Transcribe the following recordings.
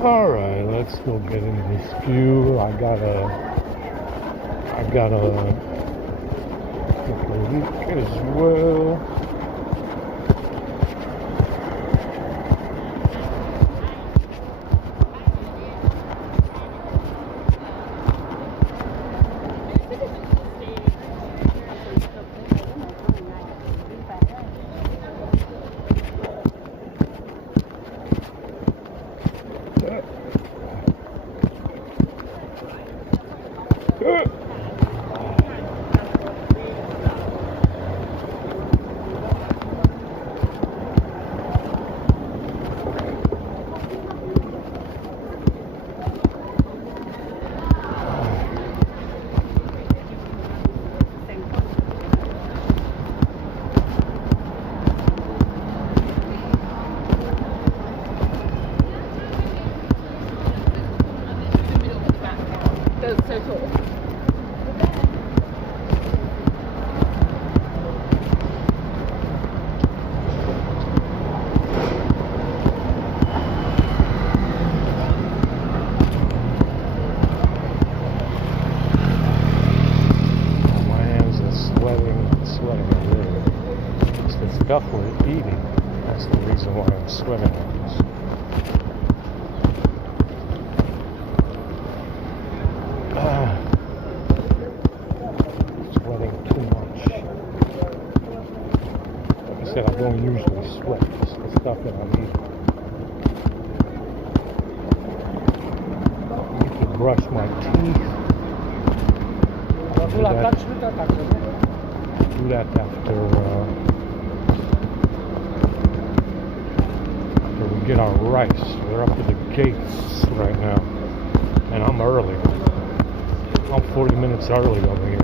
Alright, let's go get into this view. I gotta take a leak as well. Stuff we're eating. That's the reason why I'm sweating like this. Sweating too much. Like I said, I don't usually sweat. It's the stuff that I'm eating. I need to brush my teeth. Do that after we get our rice. We're up to the gates right now, and I'm early. I'm 40 minutes early over here.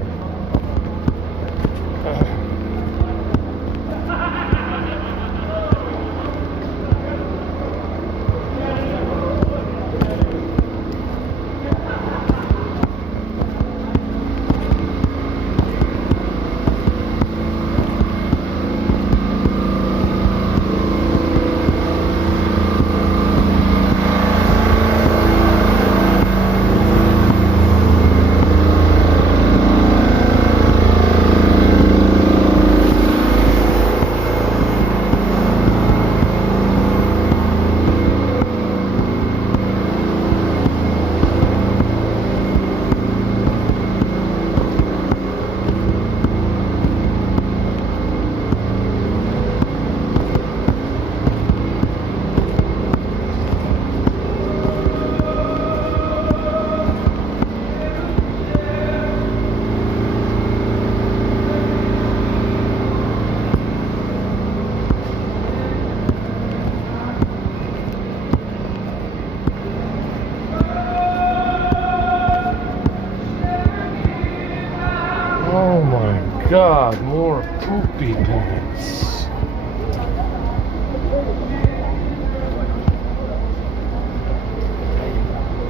Oh my God, more poopy pants.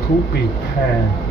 Poopy pants.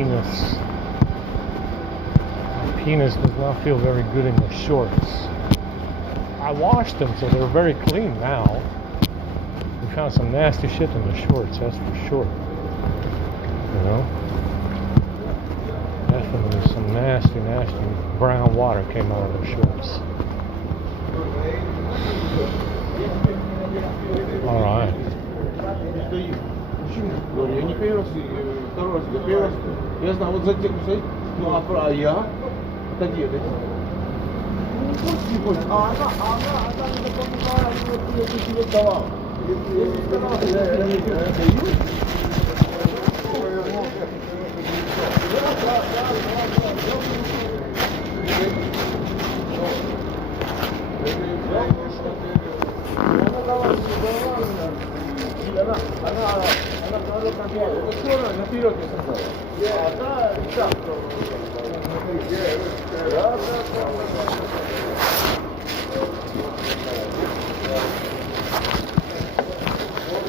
penis. My penis does not feel very good in the shorts. I washed them, so they're very clean now. We found some nasty shit in the shorts, that's for sure. You know? Definitely some nasty brown water came out of the shorts. Alright. Я не первый раз, второй раз, я первый раз. Я знаю, вот за тем стоит, ну а я, отойди, отойди. Не хочешь, не хочешь, а она не помогала, я тебе давал. Если сказала, я не даю. Она говорила, как я. Это черная, наперед не сказала. А та, так.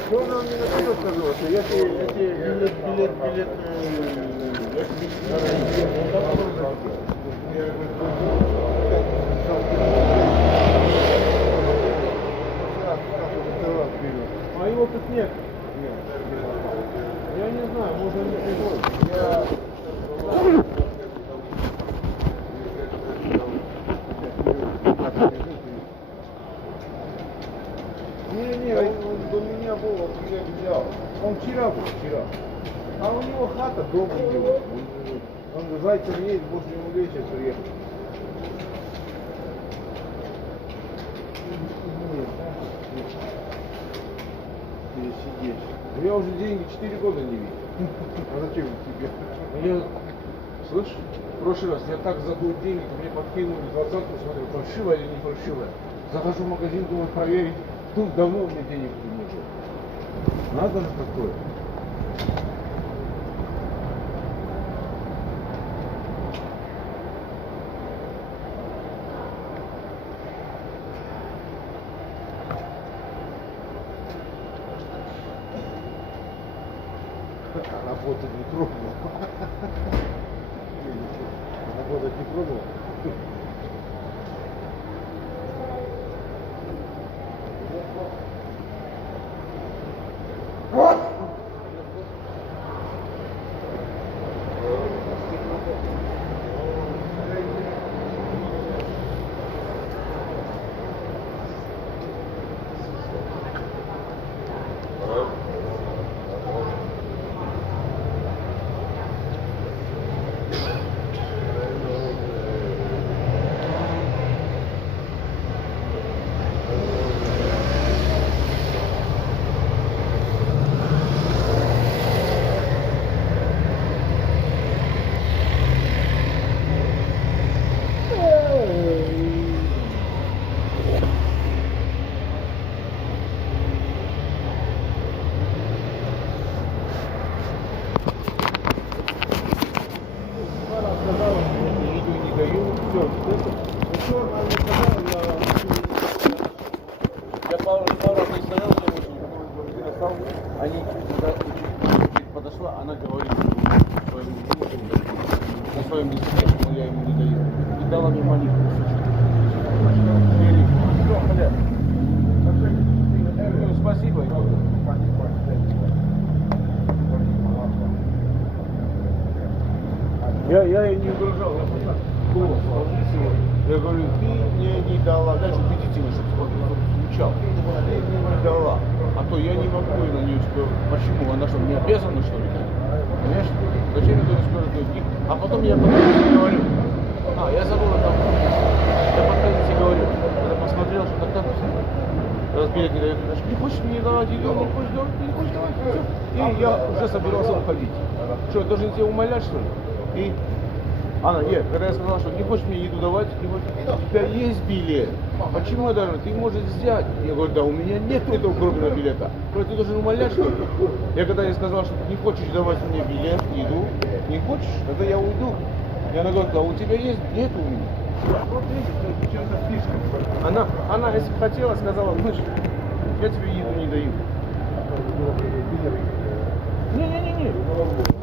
Черная мне наперед сказала, что я тебе билет. А его тут нет. Я не знаю, может он не придет. Не, он до меня был, он меня взял. Он вчера был, вчера. А у него хата дома делает. Он зайцев есть, больше ему вечер приехал. Сидеть. Я уже деньги 4 года не видел. А зачем тебе? Я, слышь, в прошлый раз я так задул деньги, мне подкинули 20-ку, смотрю, фальшивая или не фальшивая. Захожу в магазин, думаю, проверить. Тут давно у меня денег не было. Надо же такое. Работать не пробовал. Работать не пробовал. Я пару раз не стоял, они подошла, она говорит своему мужу, на своем языке, что я ему не даю. И дала мне маленький кусочек. Спасибо. Я ей не угрожал, я просто голос повысил. Я говорю, ты мне не дала, дальше убедительно, чтобы звучал. Ты не дала. А то я не могу на нее сказать, почему, она что, не обязана, что ли? Понимаешь? Зачем я не скажу? А потом я говорю, я забыл там. Я по традиции говорю, когда посмотрел, что так разбирать не дает, не хочешь мне давать еду, не хочешь давать, не хочешь давать, все. И я уже собирался уходить. Что, я должен тебя умолять, что ли? И она, нет, когда я сказал, что не хочешь мне еду давать, не хочешь, у тебя есть билет. Почему я должен? Ты можешь взять. Я говорю, да у меня нет этого кровного билета. Ты должен умолять, что ли? Я когда ей сказал, что ты не хочешь давать мне билет, еду, не хочешь, тогда я уйду. И она говорит, да у тебя есть, нет у меня. Вот видите, чем-то слишком. Она, если бы хотела, сказала, слышь, я тебе еду не даю. Не-не-не.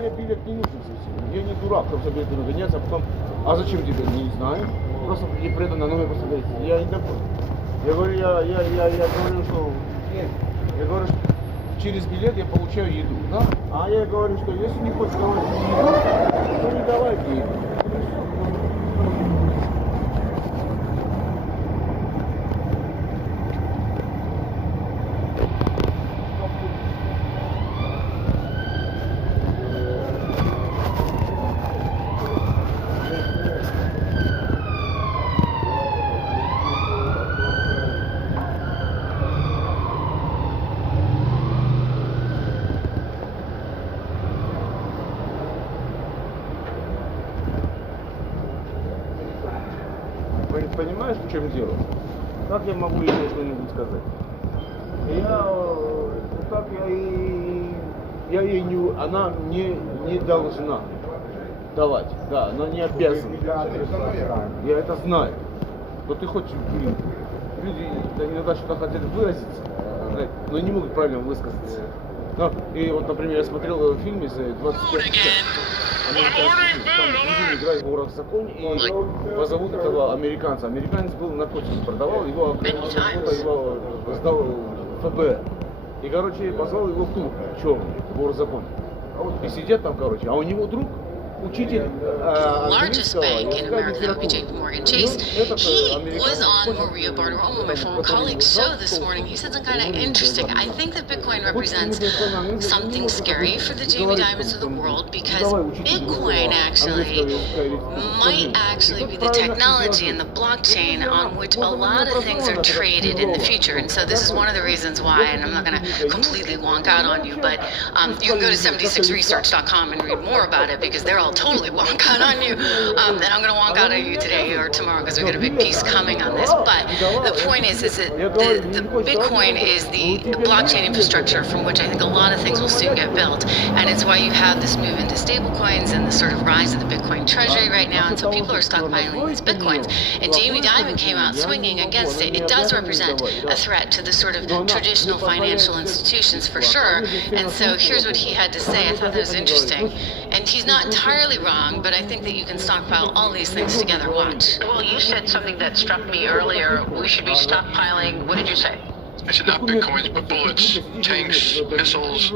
мне билет не нужен совсем. Я не дурак, чтобы за билетом гоняться, а потом, а зачем тебе, не знаю. Просто не приеду на номер посмотреть. Я не такой. Я говорю, я говорю, что нет. Я говорю, что через билет я получаю еду, да? А я говорю, что если не хочешь давать еду, то не давайте еду. Понимаешь, в чем дело? Как я могу ей что-нибудь сказать? Я ей не, она мне не должна давать, да, она не обязана. Я это знаю. Но ты хочешь, блин, люди иногда что-то хотят выразиться, но не могут правильно высказаться. Ну, и вот, например, я смотрел фильм из 25 часов. Американский фильм. Там играет в ворах в законе и позовут этого американца. Американец был наркотики продавал, его сдал ФБР. И, короче, позвал его в клуб черный, вор в законе. И сидят там, короче, а у него друг учитель Largest bank in America, that would be JP Morgan Chase. He was on Maria Bartiromo, my former colleague's show this morning. He said something kind of interesting. I think that Bitcoin represents something scary for the Jamie Dimons of the world because Bitcoin actually might actually be the technology and the blockchain on which a lot of things are traded in the future. And so this is one of the reasons why, and I'm not going to completely wonk out on you, but you can go to 76research.com and read more about it because they're all totally wonk out on you. And I'm going to wonk out on you today or tomorrow because we got a big piece coming on this. But the point is that the Bitcoin is the blockchain infrastructure from which I think a lot of things will soon get built. And it's why you have this move into stable coins and the sort of rise of the Bitcoin treasury right now. And so people are stockpiling these Bitcoins. And Jamie Dimon came out swinging against it. It does represent a threat to the sort of traditional financial institutions for sure. And so here's what he had to say. I thought that was interesting. And he's not entirely wrong, but I think that you can stockpile all these things together. Watch. Well, you said something that struck me earlier. We should be stockpiling. What did you say? I said not bitcoins, but bullets, tanks, missiles.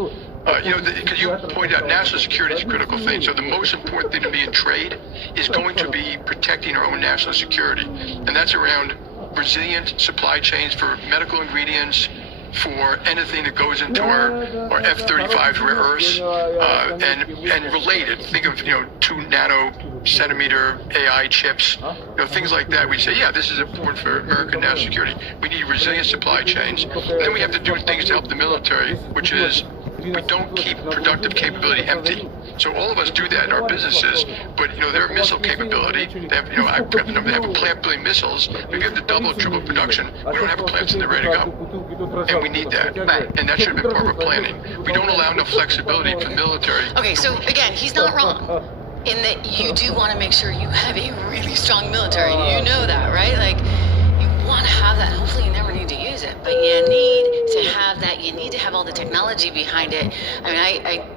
Because you pointed out national security is a critical thing. So the most important thing to me in trade is going to be protecting our own national security. And that's around resilient supply chains for medical ingredients, for anything that goes into our F-35 rare earths, and related. Think of 2 nano-centimeter AI chips, things like that. We say, yeah, this is important for American national security. We need resilient supply chains. And then we have to do things to help the military, which is we don't keep productive capability empty. So all of us do that in our businesses, but their missile capability, they have, I forgot the number, they have a plant building missiles. If you have to double, triple production, we don't have a plant and they're ready to go. And we need that. Right. And that should have been part of our planning. We don't allow enough flexibility for the military. Okay, so again, he's not wrong in that you do want to make sure you have a really strong military. You know that, right? Like, you want to have that. Hopefully you never need to use it, but you need to have that. You need to have all the technology behind it. I mean,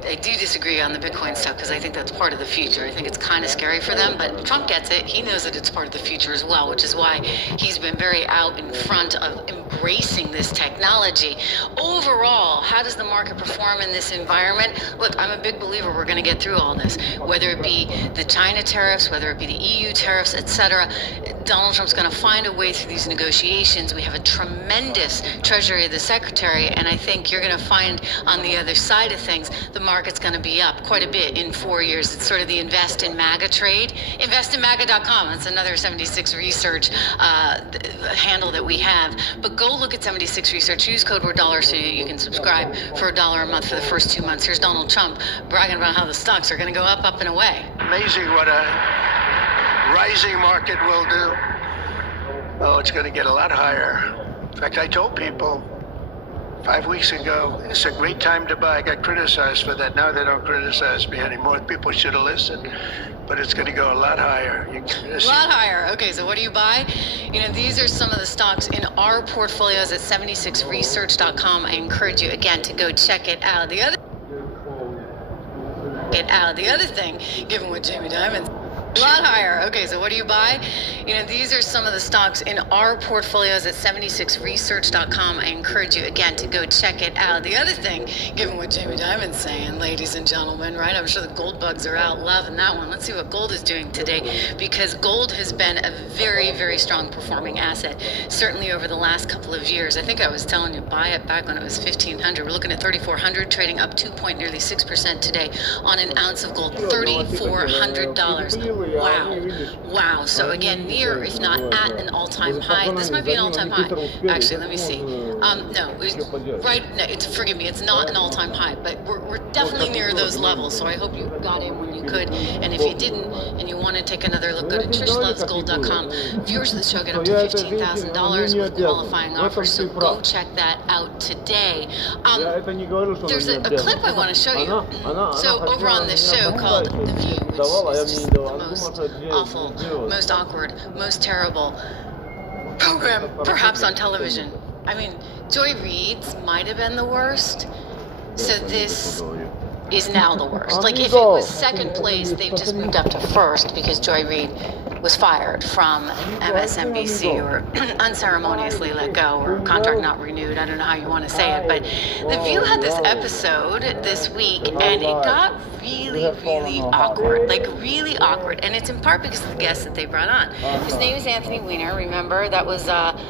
I do disagree on the Bitcoin stuff because I think that's part of the future. I think it's kind of scary for them, but Trump gets it. He knows that it's part of the future as well, which is why he's been very out in front of embracing this technology. Overall, how does the market perform in this environment? Look, I'm a big believer we're going to get through all this, whether it be the China tariffs, whether it be the EU tariffs, etc. Donald Trump's going to find a way through these negotiations. We have a tremendous Treasury of the Secretary, and I think you're going to find on the other side of things, the market's going to be up quite a bit in 4 years. It's sort of the invest in MAGA trade. Investinmaga.com, that's another 76 Research handle that we have. But go look at 76 Research, use code word dollar so you can subscribe for $1 a month for the first 2 months. Here's Donald Trump bragging about how the stocks are going to go up, up, and away. Amazing what a rising market will do. Oh, it's going to get a lot higher. In fact, I told people 5 weeks ago, it's a great time to buy. I got criticized for that. Now they don't criticize me anymore. People should have listened. But it's going to go a lot higher. A lot higher. Okay, so what do you buy? These are some of the stocks in our portfolios at 76research.com. I encourage you, again, to go check it out. The other it out. The other thing, given what Jamie Dimon's a lot higher. Okay, so what do you buy? You know, these are some of the stocks in our portfolios at 76research.com. I encourage you, again, to go check it out. The other thing, given what Jamie Dimon's saying, ladies and gentlemen, right? I'm sure the gold bugs are out loving that one. Let's see what gold is doing today, because gold has been a very, very strong performing asset, certainly over the last couple of years. I think I was telling you, buy it back when it was 1,500. We're looking at 3,400, trading up nearly 6% today on an ounce of gold, $3,400. Wow. So again, near, if not at, an all-time high. This might be an all-time high. Actually, let me see. No, forgive me, it's not an all-time high, but we're definitely near those levels. So I hope you got in when you could. And if you didn't, and you want to take another look, go to trishlovesgold.com. Viewers of the show get up to $15,000 with qualifying offers. So go check that out today. There's a clip I want to show you. So over on this show called The View, which is just the most awful, most awkward, most terrible program perhaps on television. I mean, Joy Reid's might have been the worst, so this is now the worst. Like, if it was second place, they've just moved up to first because Joy Reid was fired from MSNBC, or unceremoniously let go, or contract not renewed. I don't know how you want to say it, but The View had this episode this week, and it got really, really awkward, like really awkward. And it's in part because of the guests that they brought on. His name is Anthony Weiner. Remember, that was Alex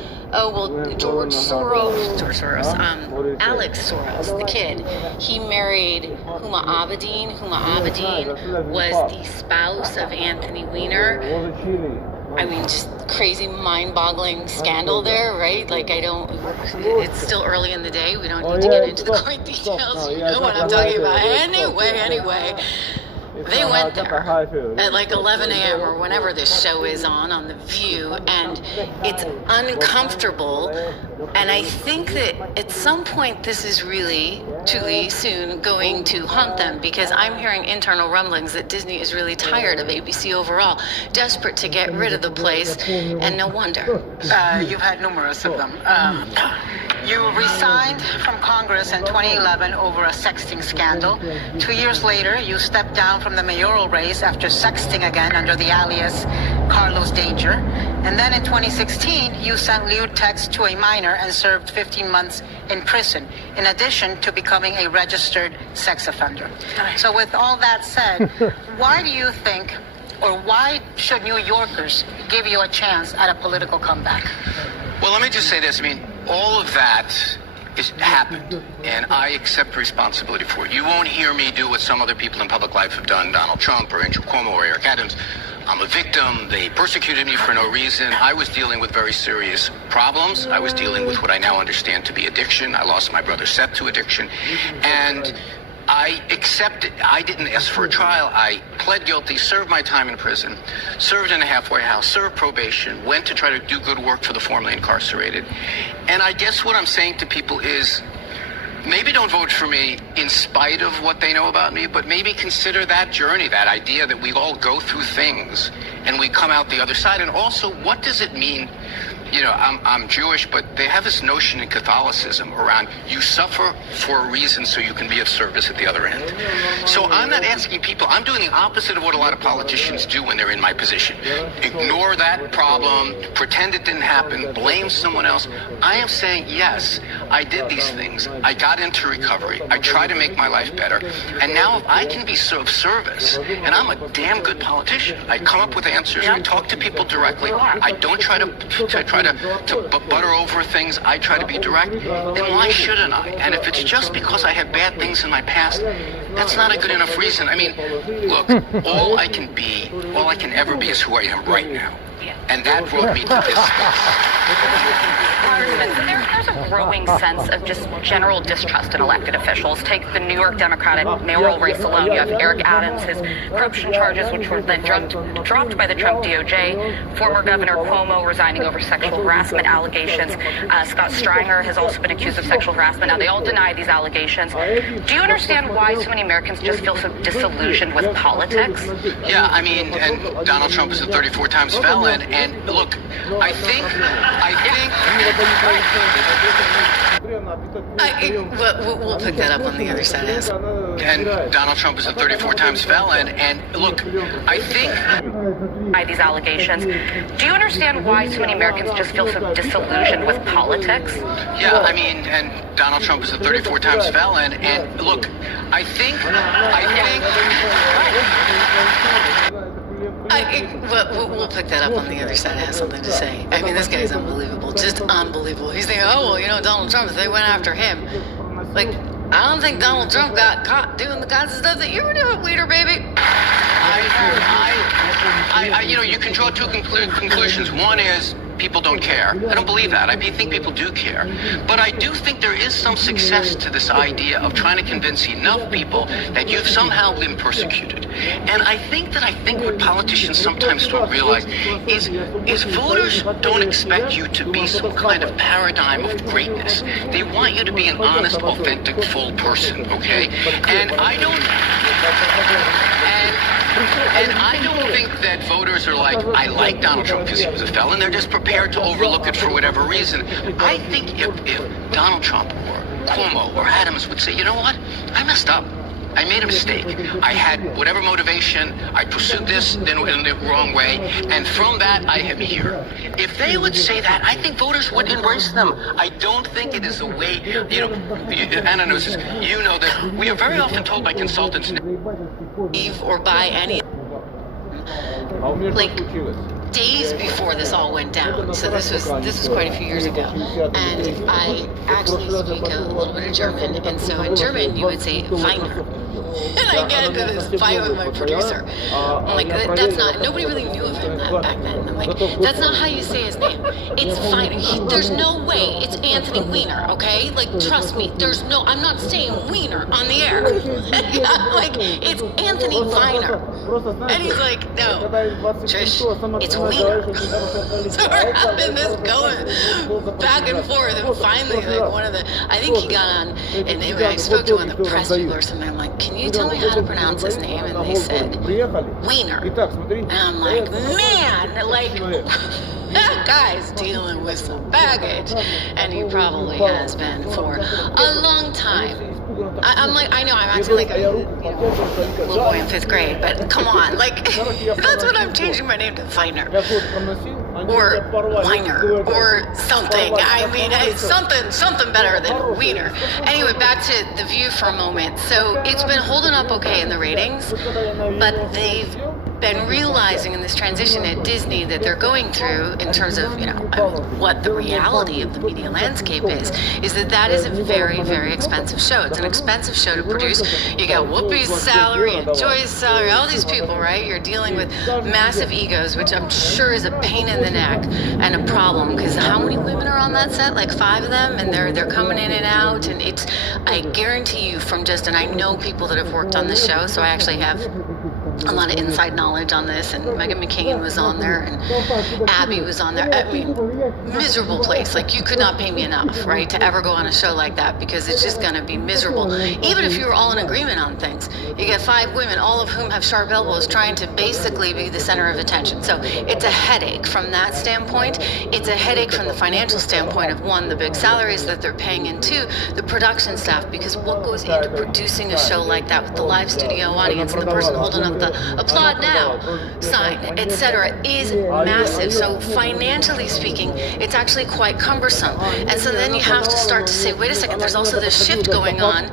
Soros, the kid. He married Huma Abedin. Huma Abedin was the spouse of Anthony Weiner. I mean, just crazy, mind-boggling scandal there, right? Like, it's still early in the day. We don't need to get into the great details. You know what I'm talking about. Anyway. They went there at like 11 a.m. or whenever this show is on The View, and it's uncomfortable. And I think that at some point this is really, truly soon going to haunt them, because I'm hearing internal rumblings that Disney is really tired of ABC overall, desperate to get rid of the place, and no wonder. You've had numerous of them. You resigned from Congress in 2011 over a sexting scandal. 2 years later, you stepped down from the mayoral race after sexting again under the alias Carlos Danger. And then in 2016, you sent lewd texts to a minor and served 15 months in prison, in addition to becoming a registered sex offender. So with all that said, why do you think, or why should New Yorkers give you a chance at a political comeback? Well, let me just say this. I mean, all of that happened, and I accept responsibility for it. You won't hear me do what some other people in public life have done, Donald Trump or Andrew Cuomo or Eric Adams. I'm a victim. They persecuted me for no reason. I was dealing with very serious problems. I was dealing with what I now understand to be addiction. I lost my brother Seth to addiction. And I accepted. I didn't ask for a trial. I pled guilty, served my time in prison, served in a halfway house, served probation, went to try to do good work for the formerly incarcerated. And I guess what I'm saying to people is, maybe don't vote for me in spite of what they know about me, but maybe consider that journey, that idea that we all go through things and we come out the other side. And also, what does it mean? You know, I'm Jewish, but they have this notion in Catholicism around you suffer for a reason so you can be of service at the other end. So I'm not asking people, I'm doing the opposite of what a lot of politicians do when they're in my position. Ignore that problem, pretend it didn't happen, blame someone else. I am saying, yes, I did these things. I got into recovery. I try to make my life better. And now if I can be of service, and I'm a damn good politician, I come up with answers, I talk to people directly, I don't try to butter over things, I try to be direct, then why shouldn't I? And if it's just because I had bad things in my past, that's not a good enough reason. I mean, look, all I can ever be is who I am right now. And that brought me to this. Congressman, so there's a growing sense of just general distrust in elected officials. Take the New York Democratic mayoral race alone. You have Eric Adams, his corruption charges, which were then dropped by the Trump DOJ. Former Governor Cuomo resigning over sexual harassment allegations. Scott Stringer has also been accused of sexual harassment. Now, they all deny these allegations. Do you understand why so many Americans just feel so disillusioned with politics? Yeah, I mean, and Donald Trump is a 34 times felon. And look, I think We'll pick that up on the other side. And Donald Trump is a 34 times felon. And look, I think by these allegations. Do you understand why so many Americans just feel so disillusioned with politics? Yeah, I mean, and Donald Trump is a 34 times felon. And look, I think. We'll pick that up on the other side. I have something to say. I mean, this guy's unbelievable. Just unbelievable. He's thinking, oh, well, you know, Donald Trump, if they went after him. Like, I don't think Donald Trump got caught doing the kinds of stuff that you were doing, Weeder, baby. You know, you can draw two conclusions. One is people don't care. I don't believe that. I think people do care. But I do think there is some success to this idea of trying to convince enough people that you've somehow been persecuted. And I think what politicians sometimes don't realize is voters don't expect you to be some kind of paradigm of greatness. They want you to be an honest, authentic, full person, okay? And I don't think that voters are like, I like Donald Trump because he was a felon. They're just prepared to overlook it for whatever reason. I think if Donald Trump or Cuomo or Adams would say, you know what, I messed up. I made a mistake. I had whatever motivation. I pursued this in the wrong way. And from that, I am here. If they would say that, I think voters would embrace them. I don't think it is a way, you know, Anna knows this. You know that we are very often told by consultants. Or by any, like, days before this all went down. So this was quite a few years ago. And I actually speak a little bit of German. And so in German, you would say Weiner. And I get into this fight with my producer. I'm like, that's not, nobody really knew of him back then. I'm like, that's not how you say his name. It's fine. There's no way it's Anthony Weiner, okay? Like, trust me, I'm not saying Weiner on the air. Like, it's Anthony Weiner. And he's like, no, Trish, it's Weiner. So we're having this going back and forth. And finally, like, I think he got on, and I spoke to one of the press people or something. I'm like, can you tell me how to pronounce his name? And they said Weiner. And I'm like, man, like, that guy's dealing with some baggage, and he probably has been for a long time. I'm like, I know, I'm acting like a little boy in 5th grade, but come on, like, that's what I'm changing my name to, Weiner. Or Weiner, or something. I mean, it's something better than Weiner. Anyway, back to The View for a moment. So it's been holding up okay in the ratings, but they've been realizing in this transition at Disney that they're going through in terms of, you know, what the reality of the media landscape is that is a very, very expensive show. It's an expensive show to produce. You got Whoopi's salary and Joy's salary, all these people, right? You're dealing with massive egos, which I'm sure is a pain in the neck and a problem, because how many women are on that set? Like 5 of them, and they're coming in and out, and it's, I guarantee you from just, and I know people that have worked on the show, so I actually have a lot of inside knowledge on this, and Meghan McCain was on there, and Abby was on there. I mean, miserable place. Like, you could not pay me enough, right, to ever go on a show like that, because it's just going to be miserable. Even if you were all in agreement on things, you get 5 women, all of whom have sharp elbows, trying to basically be the center of attention. So it's a headache from that standpoint. It's a headache from the financial standpoint of, 1, the big salaries that they're paying, and 2, the production staff, because what goes into producing a show like that with the live studio audience and the person holding up the applaud now sign, etc., is massive. So financially speaking, it's actually quite cumbersome. And so then you have to start to say, wait a second, there's also this shift going on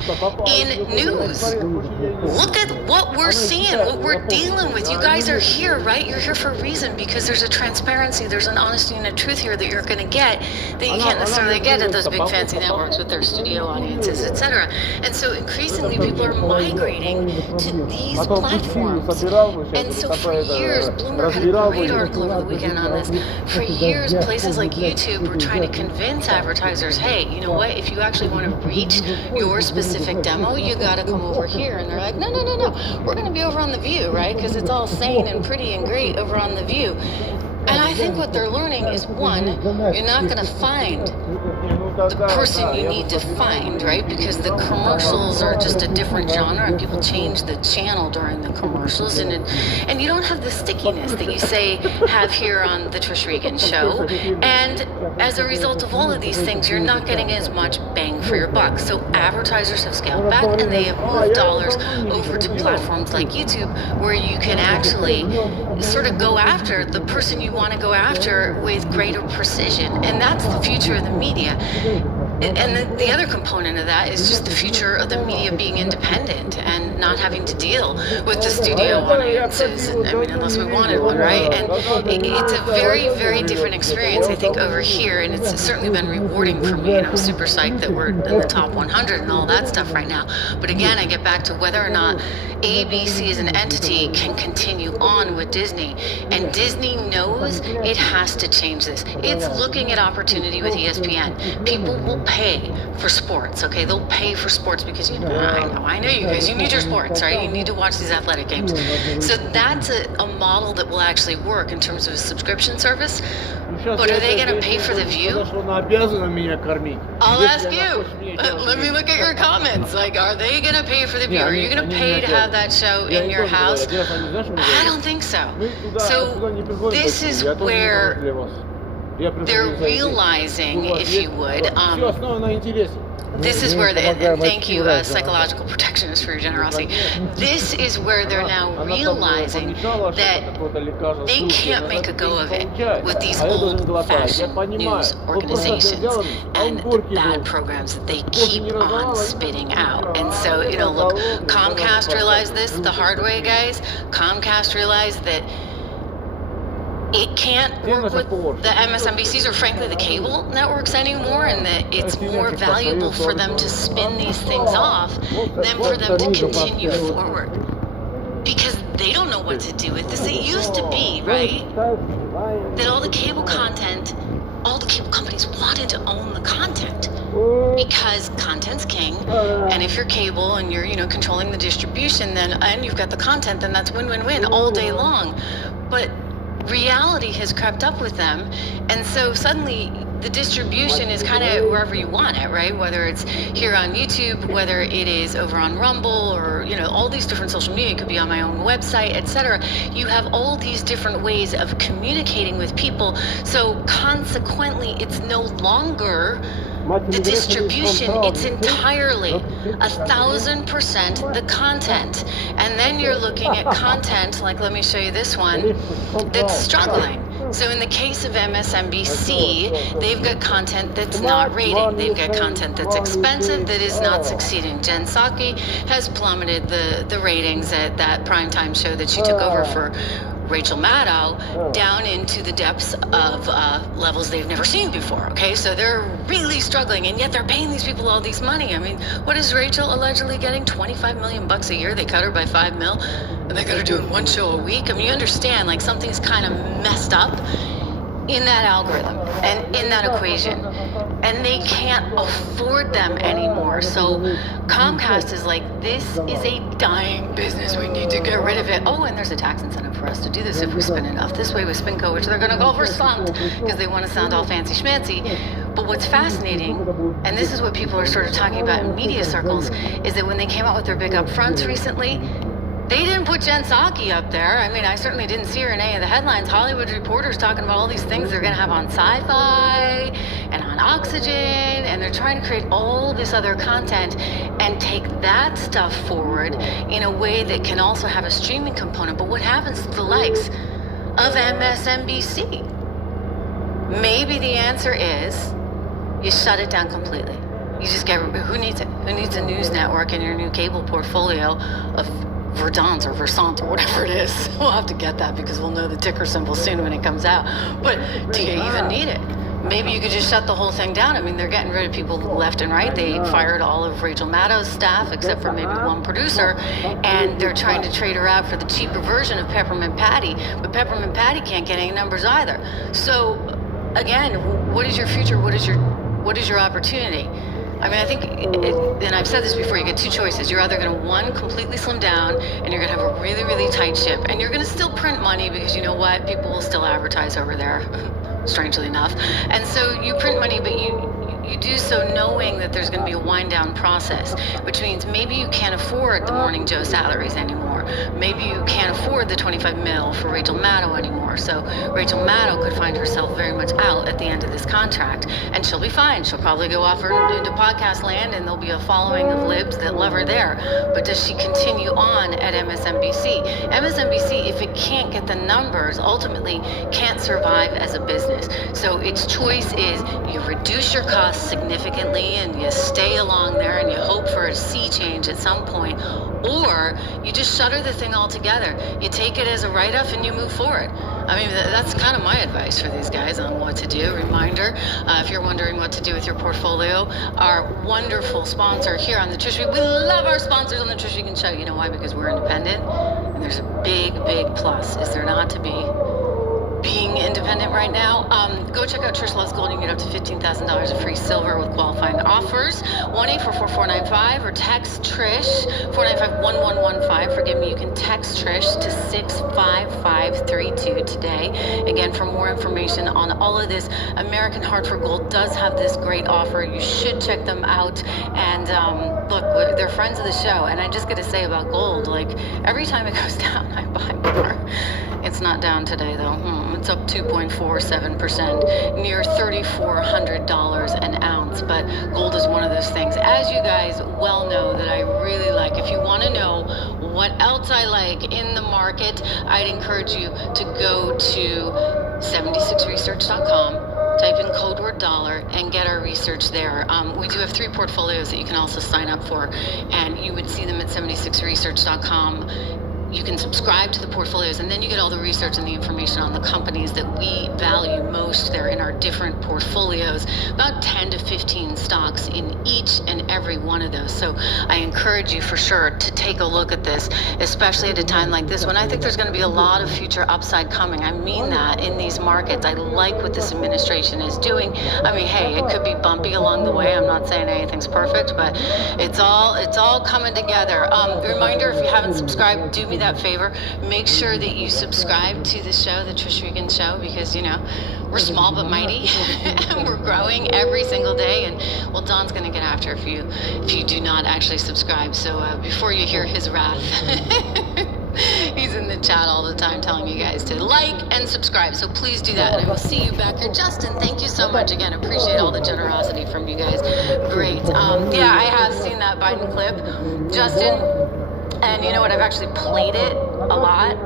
in news. Look at what we're seeing, what we're dealing with. You guys are here, right? You're here for a reason, because there's a transparency, there's an honesty and a truth here that you're going to get that you can't necessarily get at those big fancy networks with their studio audiences, etc. And so increasingly people are migrating to these platforms. And so for years, Bloomberg had a great article over the weekend on this. For years, places like YouTube were trying to convince advertisers, hey, you know what, if you actually want to reach your specific demo, you got to come over here. And they're like, no, we're going to be over on The View, right? Because it's all sane and pretty and great over on The View. And I think what they're learning is, 1, you're not going to find the person you need to find, right? Because the commercials are just a different genre, and people change the channel during the commercials, and you don't have the stickiness that you say have here on the Trish Regan show. And as a result of all of these things, you're not getting as much bang for your buck. So advertisers have scaled back, and they have moved dollars over to platforms like YouTube, where you can actually sort of go after the person you want to go after with greater precision. And that's the future of the media. And the other component of that is just the future of the media being independent and not having to deal with the studio audiences, unless we wanted one, right? And it's a very, very different experience, I think, over here, and it's certainly been rewarding for me, and I'm super psyched that we're in the top 100 and all that stuff right now. But again, I get back to whether or not ABC as an entity can continue on with Disney, and Disney knows it has to change this. It's looking at opportunity with ESPN. People will pay for sports, okay? They'll pay for sports because, I know you guys, you need your sports, right? You need to watch these athletic games. So that's a model that will actually work in terms of a subscription service. But are they going to pay for the view? I'll ask you. Let me look at your comments. Like, are they going to pay for the view? Are you going to pay to have that show in your house? I don't think so. So this is where they're realizing, if you would, this is where, and thank you, Psychological Protectionist, for your generosity. This is where they're now realizing that they can't make a go of it with these old-fashioned news organizations and the bad programs that they keep on spitting out. And so, look, Comcast realized this the hard way, guys. Comcast realized that it can't work with the MSNBCs or frankly the cable networks anymore, and that it's more valuable for them to spin these things off than for them to continue forward. Because they don't know what to do with this. It used to be, right, that all the cable content, all the cable companies wanted to own the content because content's king, and if you're cable and you're, controlling the distribution, then and you've got the content, then that's win-win-win all day long. But reality has crept up with them, and so suddenly the distribution is kind of wherever you want it, right? Whether it's here on YouTube, whether it is over on Rumble, or all these different social media. It could be on my own website, etc. You have all these different ways of communicating with people, so consequently it's no longer the distribution, it's entirely 1,000% the content. And then you're looking at content, like let me show you this one, that's struggling. So in the case of MSNBC, they've got content that's not rating. They've got content that's expensive, that is not succeeding. Jen Psaki has plummeted the ratings at that primetime show that she took over for Rachel Maddow down into the depths of levels they've never seen before, okay? So they're really struggling, and yet they're paying these people all these money. I mean, what is Rachel allegedly getting? $25 million a year? They cut her by $5 million, and they got her doing one show a week? I mean, you understand, like, something's kind of messed up in that algorithm and in that equation, and they can't afford them anymore. So Comcast is like, this is a dying business, we need to get rid of it. Oh, and there's a tax incentive for us to do this if we spend enough this way with Spinco, which they're going to go for stunt because they want to sound all fancy schmancy. But what's fascinating, and this is what people are sort of talking about in media circles, is that when they came out with their big upfronts recently, they didn't put Jen Psaki up there. I mean, I certainly didn't see her in any of the headlines. Hollywood Reporter's talking about all these things they're going to have on Sci-Fi and on Oxygen, and they're trying to create all this other content and take that stuff forward in a way that can also have a streaming component. But what happens to the likes of MSNBC? Maybe the answer is you shut it down completely. You just get, who needs it? Who needs a news network in your new cable portfolio of Verdant or Versant or whatever it is? We'll have to get that because we'll know the ticker symbol soon when it comes out. But do you even need it? Maybe you could just shut the whole thing down. I mean, they're getting rid of people left and right. They fired all of Rachel Maddow's staff except for maybe one producer, and they're trying to trade her out for the cheaper version of Peppermint Patty. But Peppermint Patty can't get any numbers either. So again, what is your future? What is your opportunity? I mean, I think, and I've said this before, you get two choices. You're either going to, one, completely slim down, and you're going to have a really, really tight ship, and you're going to still print money because you know what? People will still advertise over there, strangely enough. And so you print money, but you you do so knowing that there's going to be a wind down process, which means maybe you can't afford the Morning Joe salaries anymore. Maybe you can't afford the 25 mil for Rachel Maddow anymore. So Rachel Maddow could find herself very much out at the end of this contract, and she'll be fine. She'll probably go off into podcast land, and there'll be a following of libs that love her there. But does she continue on at MSNBC? MSNBC, if it can't get the numbers, ultimately can't survive as a business. So its choice is you reduce your costs significantly and you stay along there and you hope for a sea change at some point, or you just shutter the thing altogether. You take it as a write-off and you move forward. I mean, that's kind of my advice for these guys on what to do. Reminder, if you're wondering what to do with your portfolio, our wonderful sponsor here on the Trish Regan, we love our sponsors on the Trish Regan Show. You know why? Because we're independent, and there's a big, big plus, is there not, to be being independent right now. Go check out Trish Loves Gold. You can get up to $15,000 of free silver with qualifying offers. 1-844-495 or text Trish 495-1115. Forgive me, you can text Trish to 65532 today. Again, for more information on all of this, American Hartford Gold does have this great offer. You should check them out. And look, they're friends of the show. And I just got to say about gold, like every time it goes down, I buy more. It's not down today, though. It's up 2.47%, near $3,400 an ounce. But gold is one of those things, as you guys well know, that I really like. If you want to know what else I like in the market, I'd encourage you to go to 76research.com. Type in code word dollar and get our research there. We do have 3 portfolios that you can also sign up for, and you would see them at 76research.com. You can subscribe to the portfolios, and then you get all the research and the information on the companies that we value most there in our different portfolios, about 10 to 15 stocks in each and every one of those. So I encourage you for sure to take a look at this, especially at a time like this when I think there's going to be a lot of future upside coming. I mean that in these markets. I like what this administration is doing. I mean, hey, it could be bumpy along the way. I'm not saying anything's perfect, but it's all coming together. Reminder, if you haven't subscribed, do me that favor. Make sure that you subscribe to the show, the Trish Regan Show, because, you know, we're small but mighty and we're growing every single day. And well, Don's going to get after if you do not actually subscribe. So before you hear his wrath, he's in the chat all the time telling you guys to like and subscribe. So please do that, and I will see you back here. Justin, thank you so much again. Appreciate all the generosity from you guys. Great. Yeah, I have seen that Biden clip, Justin. And you know what? I've actually played it a lot.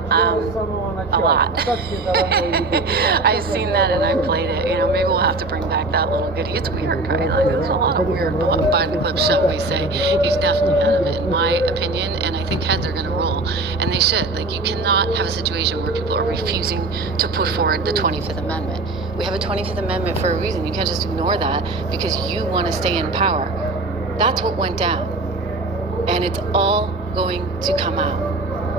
I've seen that and I played it. You know, maybe we'll have to bring back that little goodie. It's weird, right? Like, there's a lot of weird Biden clips, shall we say. He's definitely out of it, in my opinion, and I think heads are going to roll. And they should. Like, you cannot have a situation where people are refusing to put forward the 25th Amendment. We have a 25th Amendment for a reason. You can't just ignore that because you want to stay in power. That's what went down. And it's all going to come out.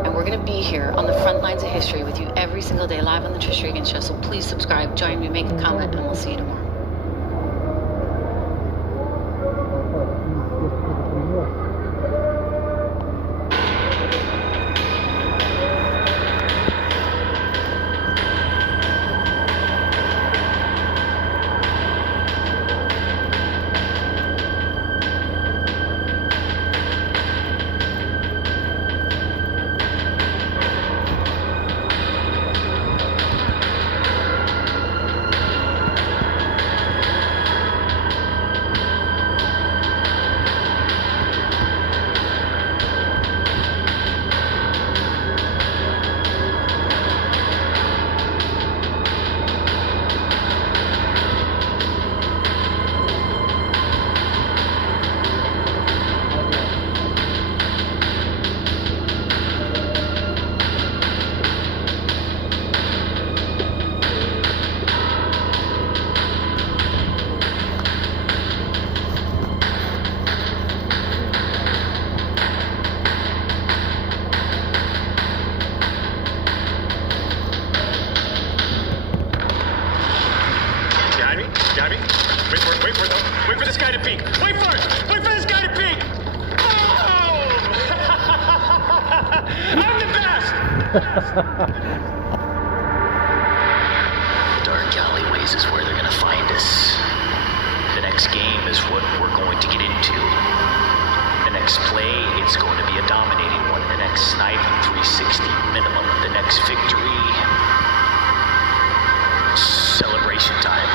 And we're going to be here on the front lines of history with you every single day live on the Trish Regan Show. So please subscribe, join me, make a comment, and we'll see you tomorrow. Wait for this guy to peek. Wait for it. Wait for this guy to peek. Oh! I'm the best. Dark alleyways is where they're gonna find us. The next game what we're going to get into. The next play, it's going to be a dominating one. The next snipe, 360 minimum. The next victory, celebration time.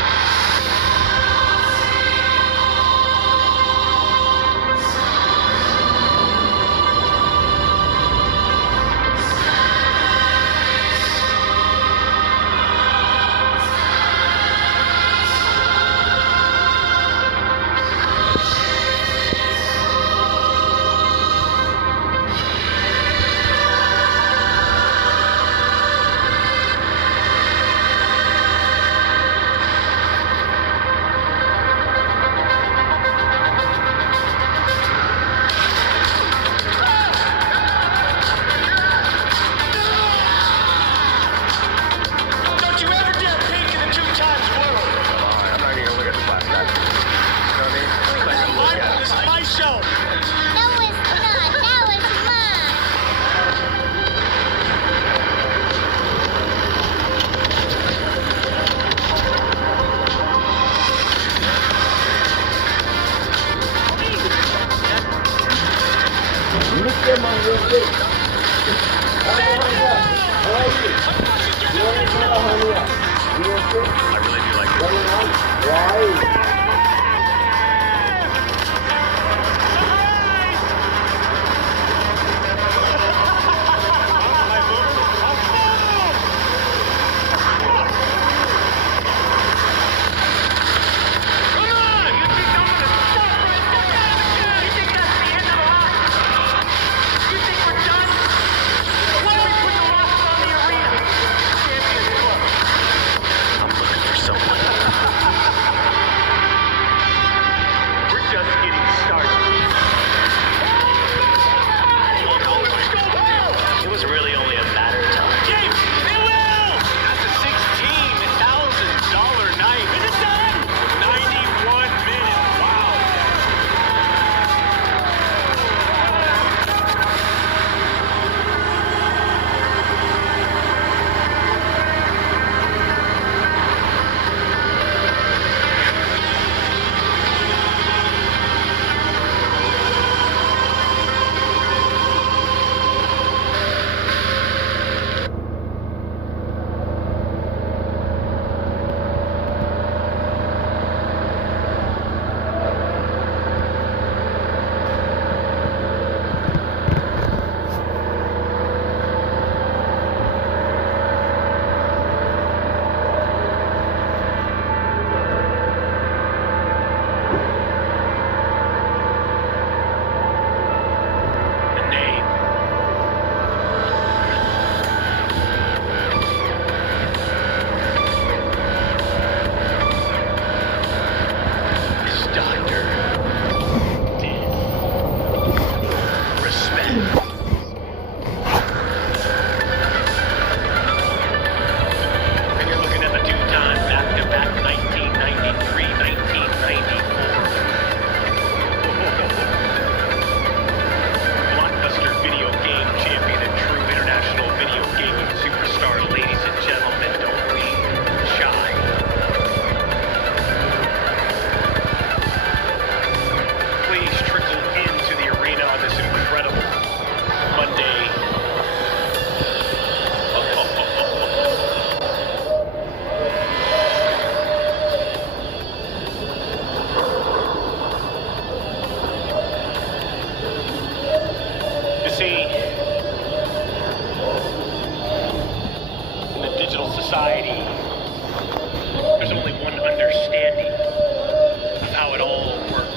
I really do like this. society, there's only one understanding of how it all works.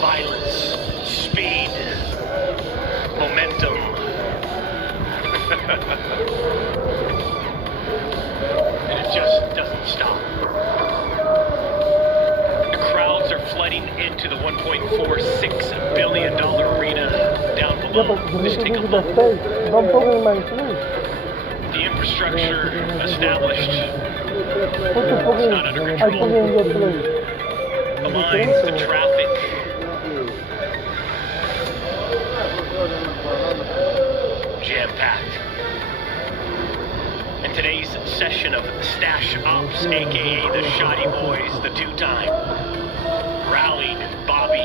Violence, speed, momentum. And it just doesn't stop. The crowds are flooding into the $1.46 billion arena down below. Just take a look. The infrastructure established is not under control. The lines, the traffic. Jam-packed. In today's session of Stash Ops, aka the Shoddy Boys, the two-time rallied Bobby.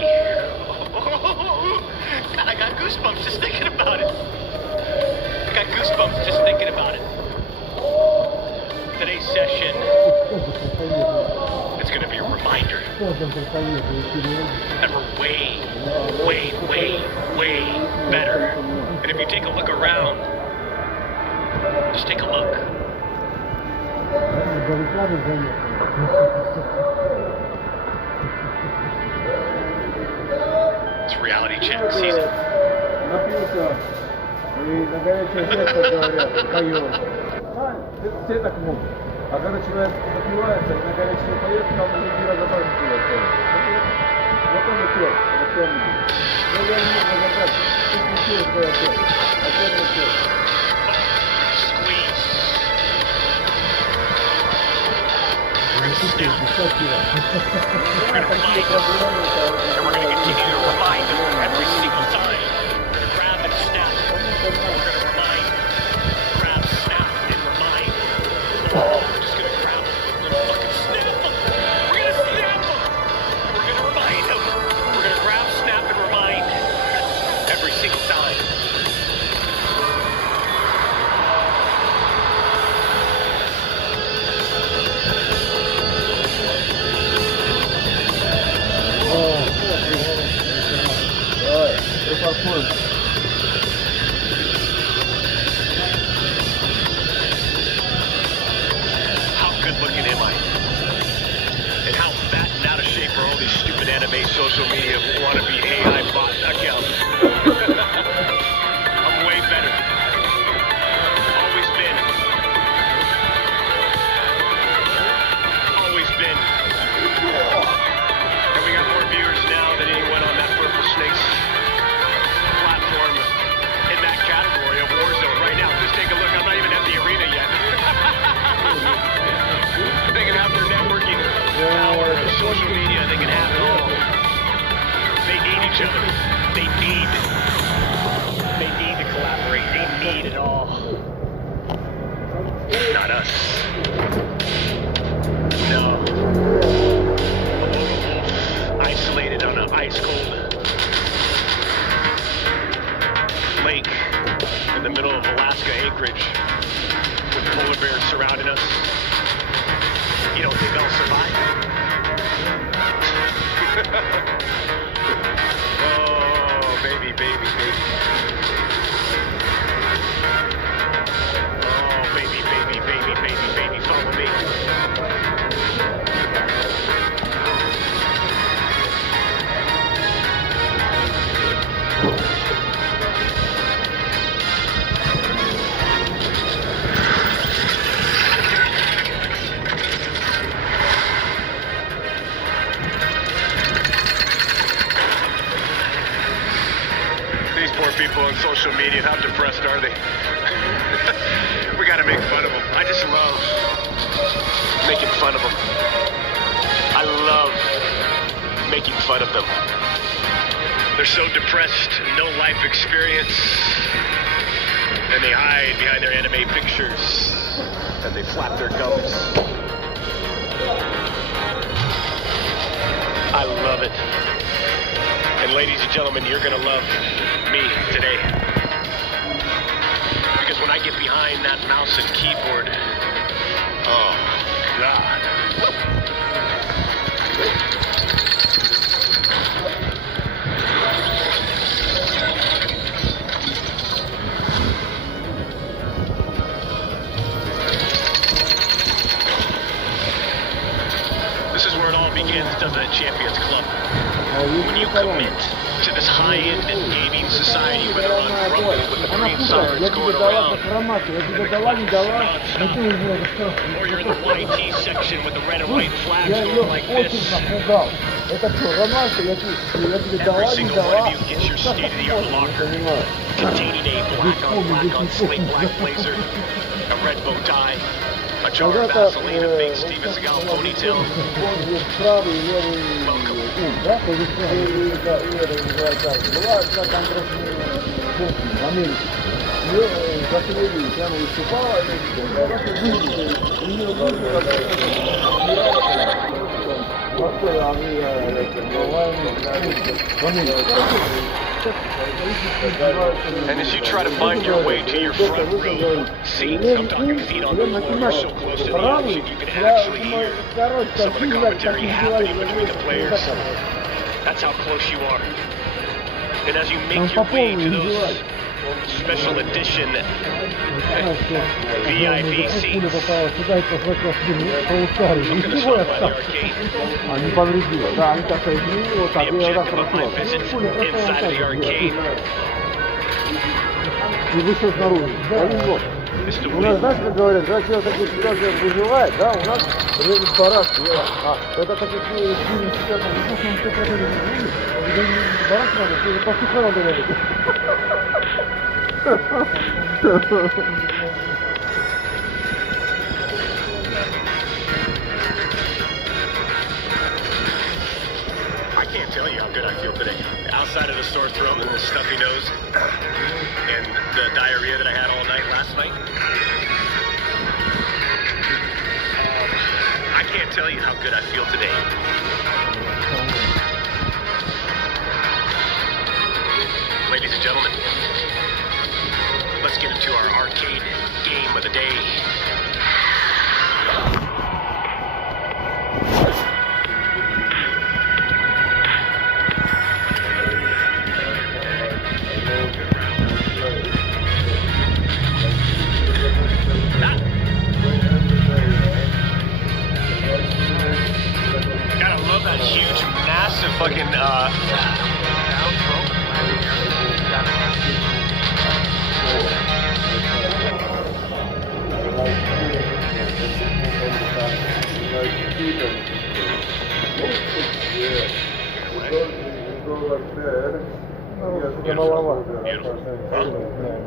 God, I got goosebumps just thinking about it. I got goosebumps just thinking about it. Today's session, it's going to be a reminder that we're way, way, way, way better. And if you take a look around, just take a look. It's reality check season. Все так могут. А когда человек напивается, на горячую поездку, там уже не разобрать пиво. Вот он и пьет, это помню. Но я не мог разобрать, что случилось, что я пьет. А что это пьет? And we're going to continue to remind them every single time. Grab and snap. We're going to remind. Grab, snap, and remind. We're just going to grab them. We're going to fucking snap them. We're going to snap them. We're going to remind them. We're going to grab, snap, and remind every single time. How good looking am I? And how fat and out of shape are all these stupid anime social media wannabe AI bot accounts? I'm way better. Always been. Always been. And we got more viewers now than anyone on that Purple Snakes platform in that category of Warzone right now. Just take a look. I'm not even at the arena yet. They can have their networking power of social media. They can have it all. They need each other. They need to collaborate. They need it all. Not us. No. A lone wolf, isolated on an ice cold lake in the middle of Alaska acreage with polar bears surrounding us. You don't think I'll survive? Oh, baby, baby, baby. Oh, baby, baby, baby, baby, baby, follow me. These poor people on social media, how depressed are they? We gotta make fun of them. I just love making fun of them. I love making fun of them. They're so depressed, no life experience, and they hide behind their anime pictures, and they flap their gums. I love it. And ladies and gentlemen, you're gonna love me today. Because when I get behind that mouse and keyboard, oh, God. This is where it all begins, doesn't it, Champions Club? When you commit to this high-end gaming society where they're on Rumble with the green sirens going around, or you're in the YT section with the red and white flags going like this. Every single one of you gets your state-of-the-art locker containing a black-on-black-on slate black blazer, a red bow tie, a jar of Vaseline, a fake Steven Seagal ponytail. Welcome. как и видите, она выступала, And as you try to find your way to your front row seats, I'm talking feet on the floor, you're so close to the action, you can actually hear some of the commentary happening between the players. That's how close you are. And as you make your way to those special edition VIP seats, look at us up by the arcade. The objective of my visit inside of the arcade is to win. Знаешь, как говорят, когда человек такой ситуации выживает, да, у нас режет барашки. Это так как фильм сейчас, он все проходит в жизни, барашки надо, все по надо говорить. I can't tell you how good I feel today. Outside of the sore throat and the stuffy nose and the diarrhea that I had all night last night, I can't tell you how good I feel today. Ladies and gentlemen, let's get into our arcade game of the day. Gotta love that huge, massive fucking,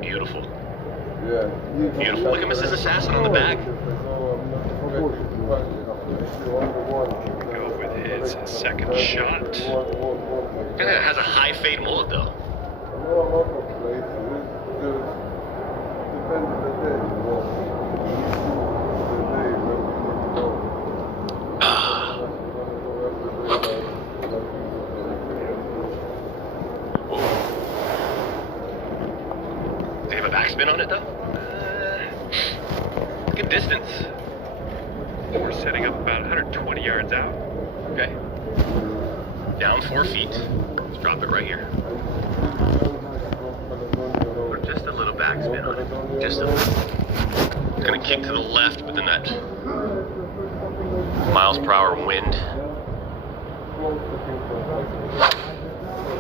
Beautiful. Beautiful. Look at Mrs. Assassin on the back. Go with his second shot. Yeah, it has a high fade mullet though. Does he have a backspin on it though? Good distance. We're setting up about 120 yards out. Okay. Down 4 feet. Let's drop it right here. Or just a little backspin on it. Just a little. It's gonna kick to the left, but then that miles per hour wind.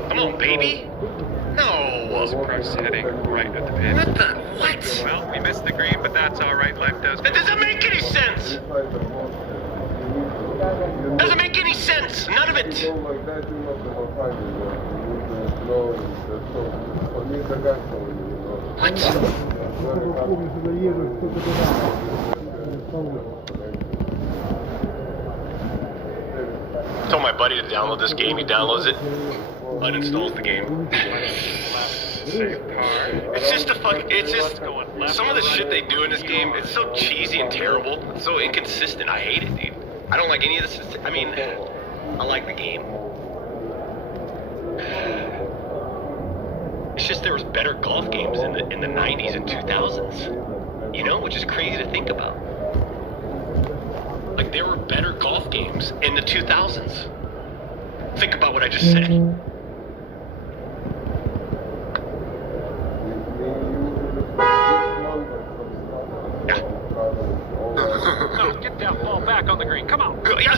Come on, baby. No. Surprise heading right at the pin. What the? What? Well, we missed the green, but that's all right. Life does. That doesn't make any sense. Doesn't make any sense. None of it. What? I told my buddy to download this game. He downloads it, uninstalls the game. It's just a fuck. It's just some of the shit they do in this game. It's so cheesy and terrible. It's so inconsistent. I hate it, dude. I don't like any of this. I mean, I like the game. It's just there was better golf games in the 90s and 2000s. You know, which is crazy to think about. Like there were better golf games in the 2000s. Think about what I just said. No, get down, ball back on the green. Come on. Yeah.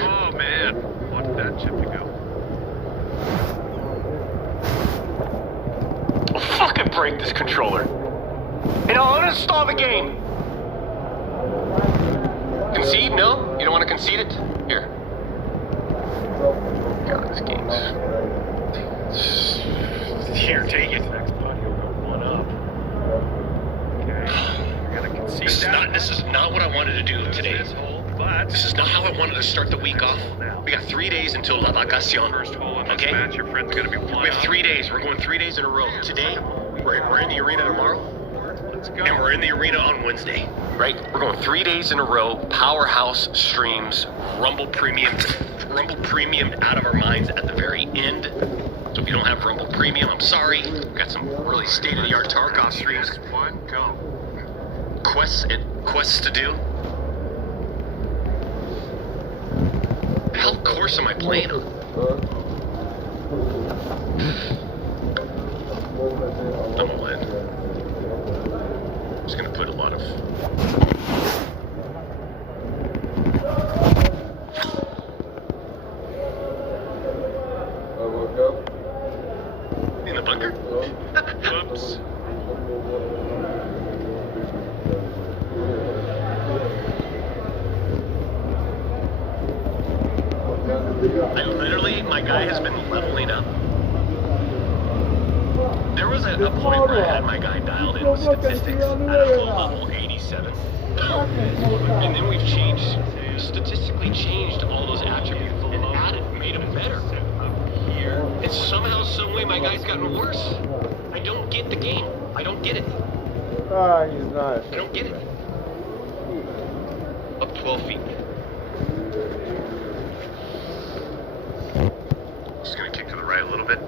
Oh man, wanted that chip to go. I'll fucking break this controller. And I'll uninstall the game. Concede? No? You don't want to concede it? Here. God, this game's... Here, take it. Next buddy will go 1 up. Okay. We're gonna concede that. This is not what I wanted to do today. This hole. But This is not how I wanted to start the week off. We got 3 days until La Vacacion. first hole in this Okay? match, your friends are going to be We flying have 3 days. We're going 3 days in a row. Today, we're in the arena tomorrow. Let's go. And we're in the arena on Wednesday, right? We're going 3 days in a row. Powerhouse streams, Rumble Premium out of our minds at the very end. So if you don't have Rumble Premium, I'm sorry. We've got some really state-of-the-art Tarkov streams, One, go. quests to do. The hell course am I playing on? I'm gonna win. Just gonna put a lot of. In the bunker? Whoops. My guy has been leveling up. There was a point where I had my guy dialed in with statistics at a full level 87. And then we've statistically changed all those attributes and made them better. And somehow, some way, my guy's gotten worse. I don't get the game. I don't get it. He's not. I don't get it. Up 12 feet. Just gonna kick to the right a little bit.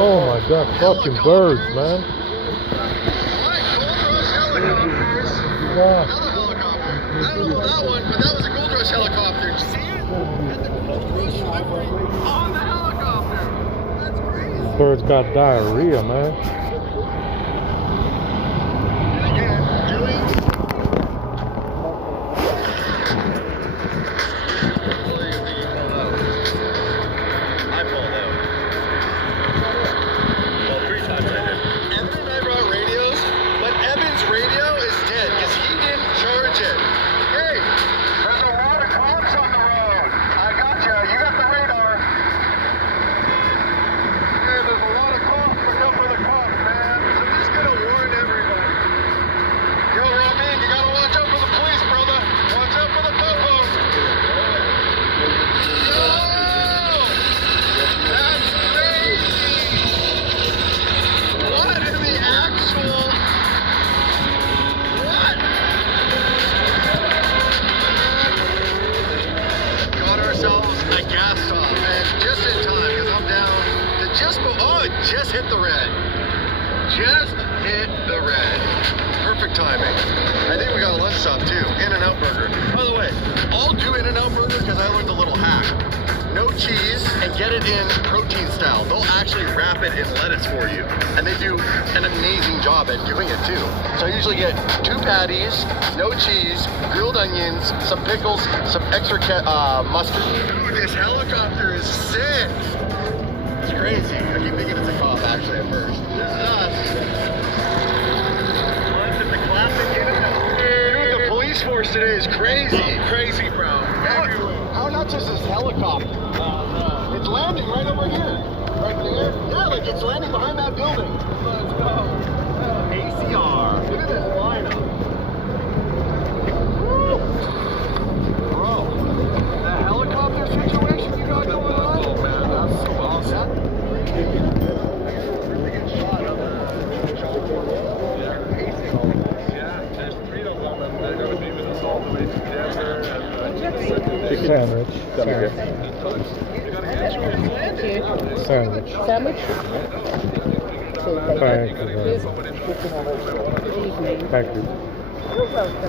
Oh my god, fucking birds, man. Yeah. I don't know that one, but that was a Gold Rush helicopter. Did you see it? Had the Gold Rush livery on the helicopter. That's crazy. Bird's got diarrhea, man. And again, doing. I pulled out. Well, 3 times I did. Evan and I brought radios, but Evan's radio is dead because he didn't charge it. Hey, there's a lot of cops on the road. I got you. You got the radar. Hey, there's a lot of cops. Look out for the cops, man. I'm just gonna warn everybody. Yo, Ramin, you gotta watch out for the police, brother. Watch out for the popos. Yo! That's crazy! What in the actual... What? Got ourselves a gas stop, and just in time, because I'm down to it just hit the red. Just hit the red. Perfect Perfect timing. I think we got a lunch stop too. In-N-Out Burger. By the way, I'll do In-N-Out Burger because I learned a little hack. No cheese and get it in protein style. They'll actually wrap it in lettuce for you. And they do an amazing job at doing it too. So I usually get 2 patties, no cheese, grilled onions, some pickles, some extra mustard. Dude, this helicopter is sick. It's crazy. I keep thinking it's a cop actually at first. This is us. Lunch at the classic In-N-Out. Dude, the police force today is crazy. Crazy, bro. Everywhere. How nuts is this helicopter? It's landing right over here. Right there? Yeah, like it's landing behind that building. Let's go. ACR. Look at this lineup. Woo. Bro, that helicopter situation you got going on? Oh man, that's so awesome. Really good shot of there's 3 of them and they're going to be with us all the way together. Sandwich. Sandwich. Sandwich. Sandwich? Thank you. Thank you. You're welcome.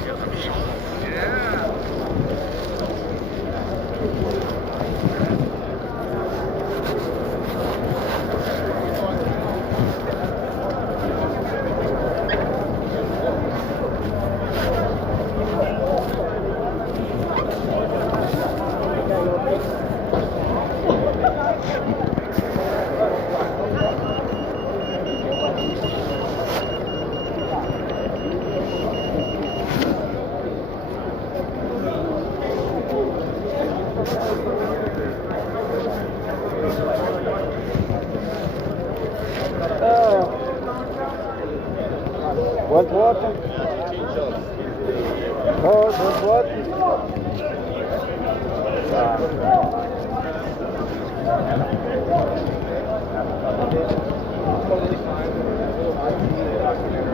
Want water? Oh, want water?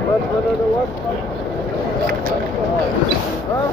What? Huh?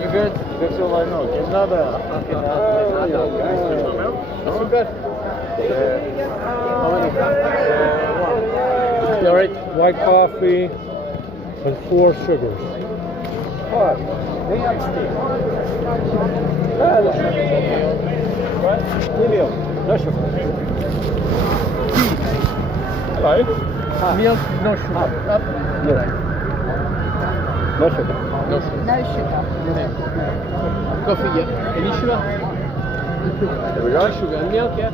You good? That's all I know. Another. Alright, white coffee with 4 sugars. What? No sugar. Hello? Milk, no sugar. No sugar. No sugar. Coffee, yeah. Any sugar? There we go. Sugar and milk, yeah.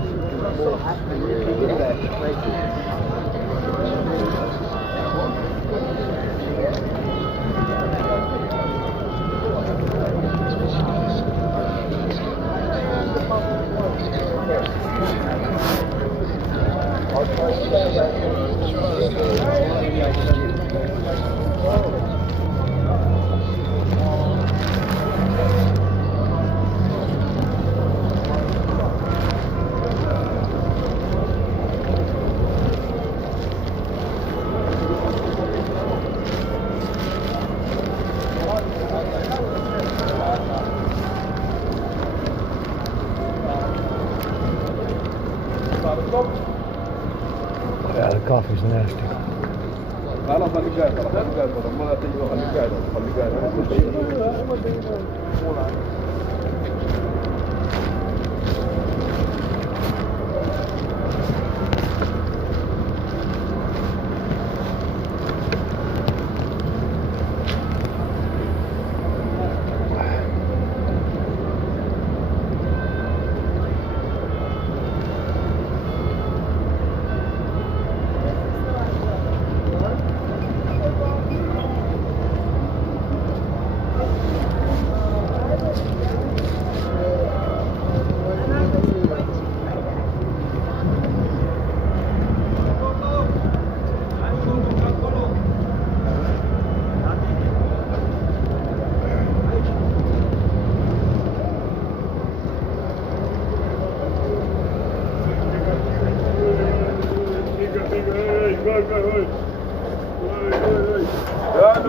Yeah, the coffee's nasty.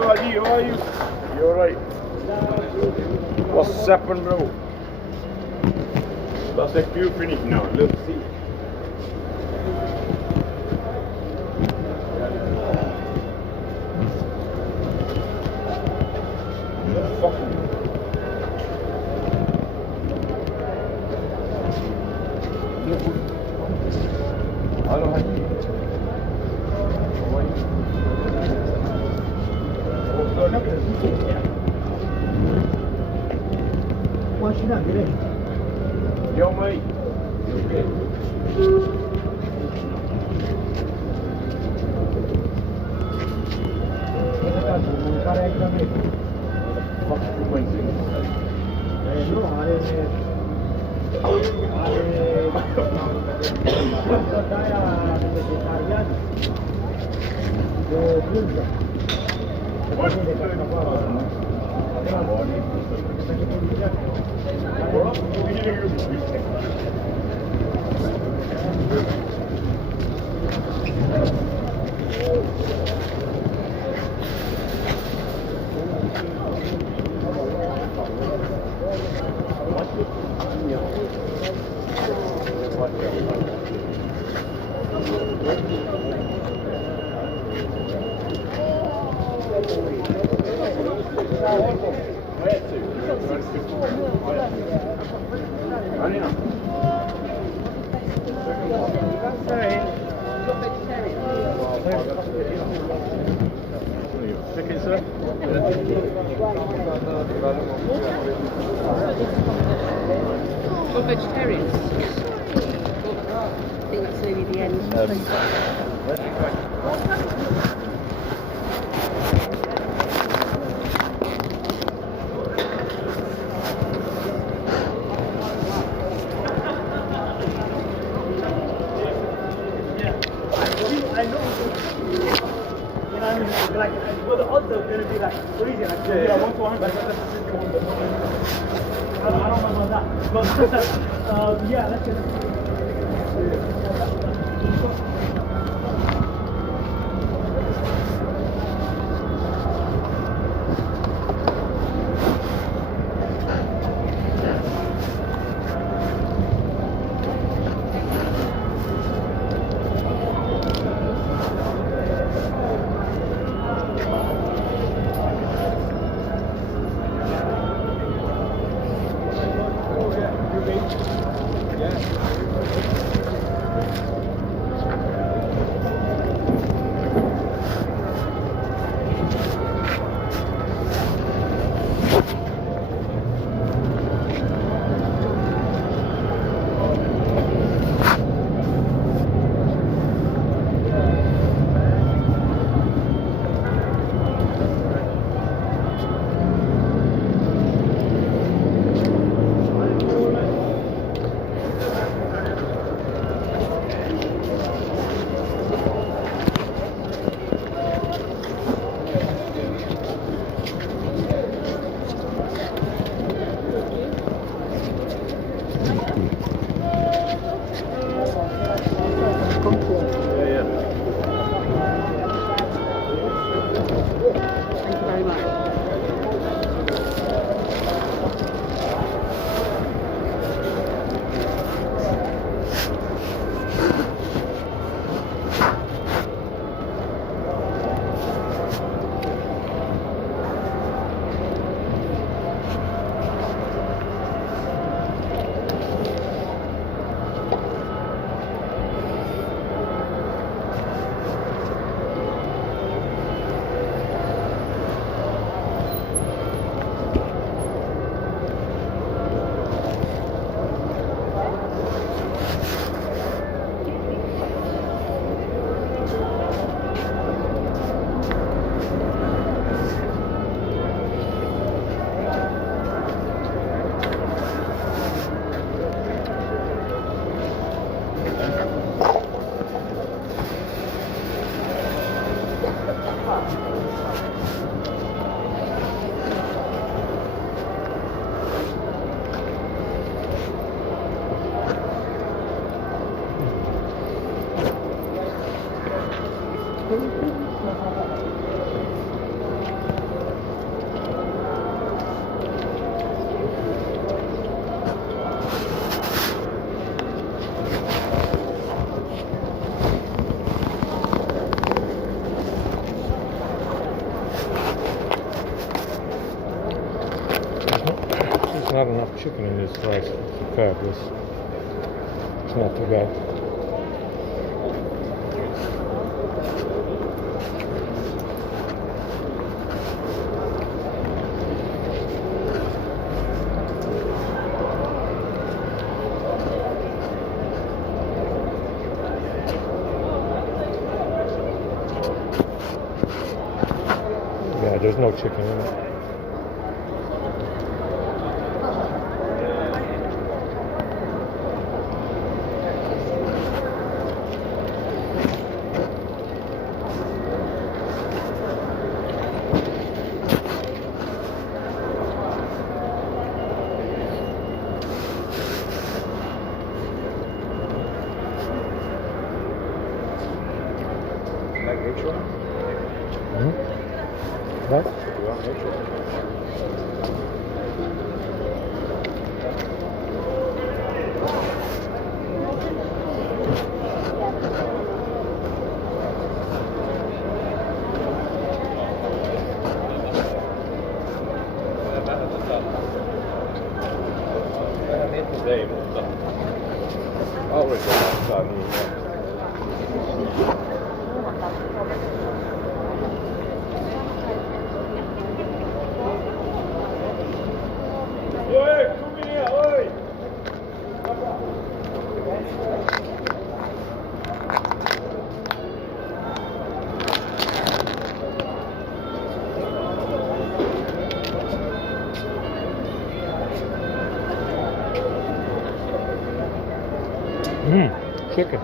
Hello, Ali, how are you? You alright? What's happened, bro? That's a few finish now. Let's see. Yo, mate. You're vegetarian? I think that's maybe the end. I know. You know what I mean? Like, well, the odds are going to be like crazy. Like, yeah, 1 to 100. Like, I don't know about that. But, yeah, let's get it. not enough chicken in this rice for fabulous. It's not too bad. Yeah, there's no chicken in it. What? Chicken.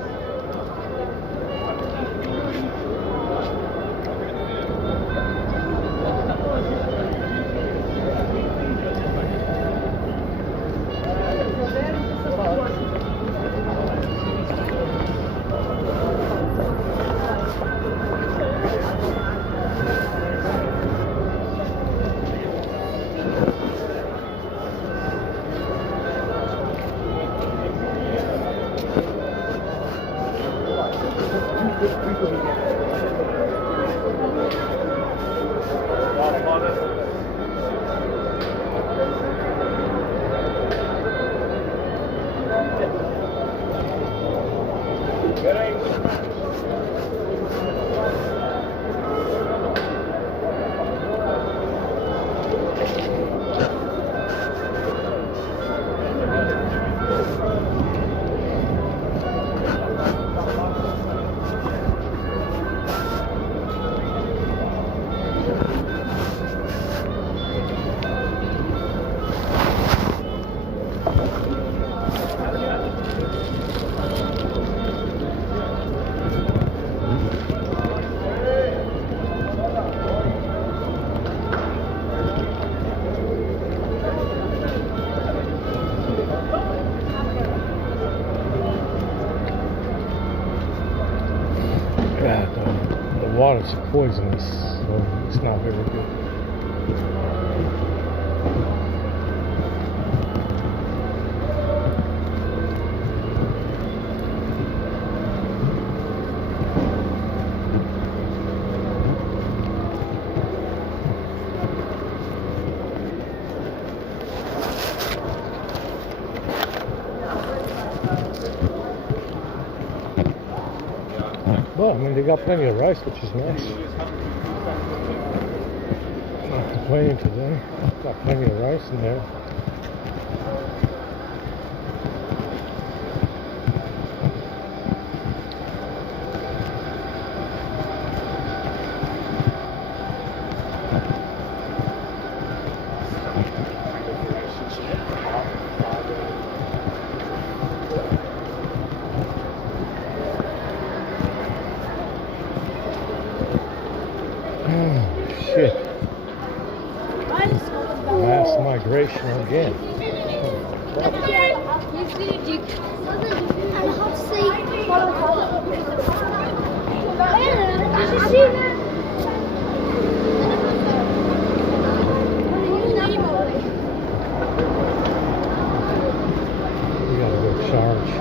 The water's poisonous, so it's not very good. Well, I mean, they got plenty of rice, which is nice. Not complaining today. Got plenty of rice in there. Shit. Mass migration again. We gotta go charge.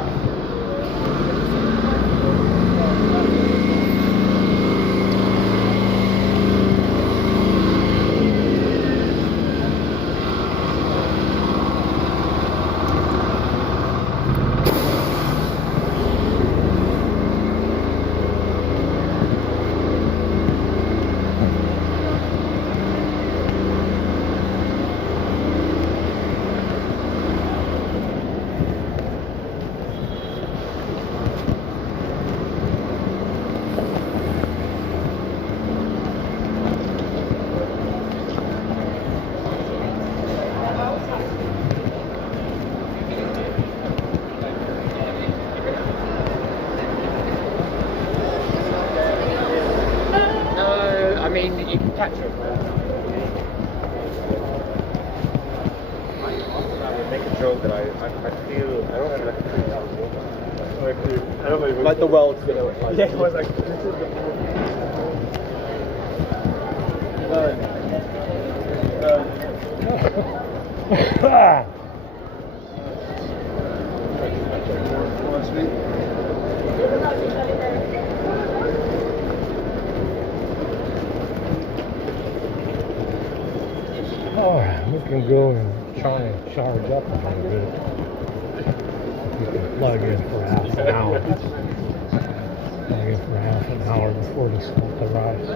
point that I feel I don't have enough clean out. I don't know. Like the welds, you know. Yeah, it was like this is the. Alright, we can go and try and charge up a little bit. We can plug in for half an hour. Plug in for half an hour before the smoke arrives.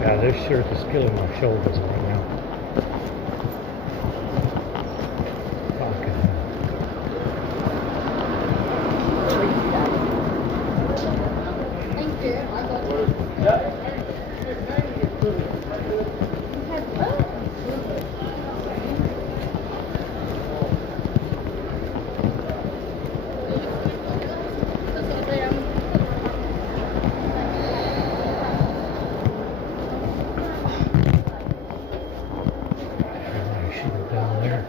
Yeah, this shirt is killing my shoulders right now. Fucking hell. Thank you. Down there.